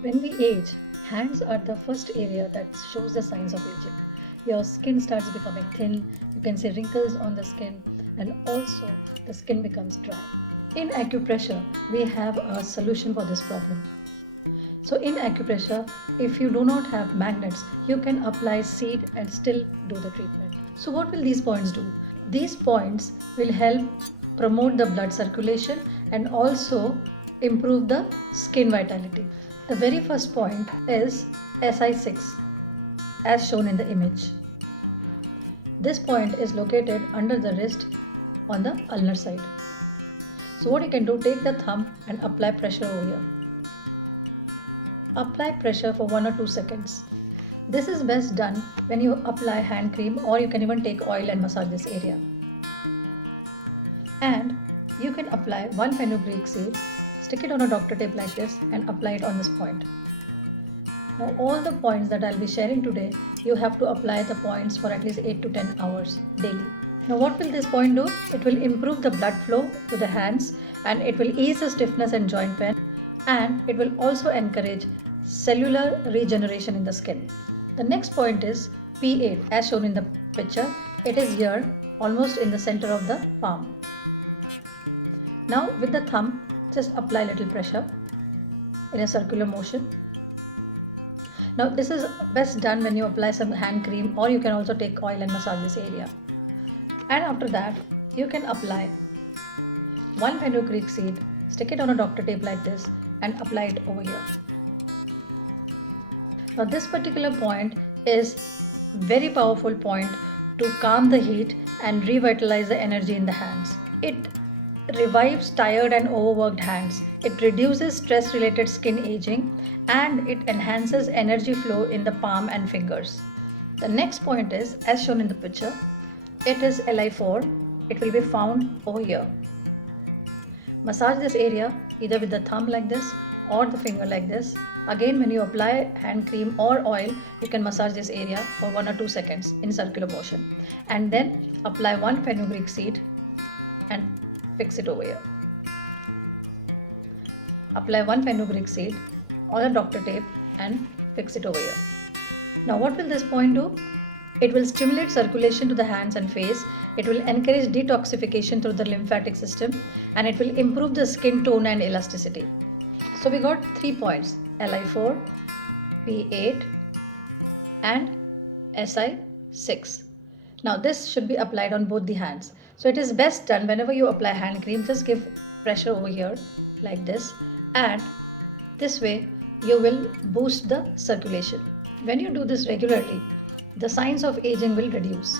When we age, hands are the first area that shows the signs of aging. Your skin starts becoming thin, you can see wrinkles on the skin, and also the skin becomes dry. In acupressure, we have a solution for this problem. So, in acupressure, if you do not have magnets, you can apply seed and still do the treatment. So, what will these points do? These points will help promote the blood circulation and also improve the skin vitality. The very first point is SI6 as shown in the image. This point is located under the wrist on the ulnar side. So what you can do, take the thumb and apply pressure over here. Apply pressure for 1 or 2 seconds. This is best done when you apply hand cream, or you can even take oil and massage this area. And you can apply 1 fenugreek seed, stick it on a doctor tape like this and apply it on this point. Now all the points that I'll be sharing today, you have to apply the points for at least 8 to 10 hours daily. Now what will this point do? It will improve the blood flow to the hands, and it will ease the stiffness and joint pain, and it will also encourage cellular regeneration in the skin. The next point is P8 as shown in the picture. It is here almost in the center of the palm. Now with the thumb, just apply little pressure in a circular motion. Now this is best done when you apply some hand cream, or you can also take oil and massage this area. And after that, you can apply 1 fenugreek seed, stick it on a doctor tape like this and apply it over here. Now this particular point is very powerful point to calm the heat and revitalize the energy in the hands. It revives tired and overworked hands. It reduces stress related skin aging, and it enhances energy flow in the palm and fingers. The next point is as shown in the picture. It is Li4. It will be found over here. Massage this area either with the thumb like this or the finger like this. Again, when you apply hand cream or oil, you can massage this area for 1 or 2 seconds in circular motion, and then apply 1 fenugreek seed and fix it over here. Apply 1 fenugreek seed on a doctor tape and fix it over here. Now what will this point do? It will stimulate circulation to the hands and face. It will encourage detoxification through the lymphatic system, and it will improve the skin tone and elasticity. So we got 3 points: Li4, P8 and Si6. Now this should be applied on both the hands. So it is best done whenever you apply hand cream, just give pressure over here like this, and this way you will boost the circulation. When you do this regularly, the signs of aging will reduce.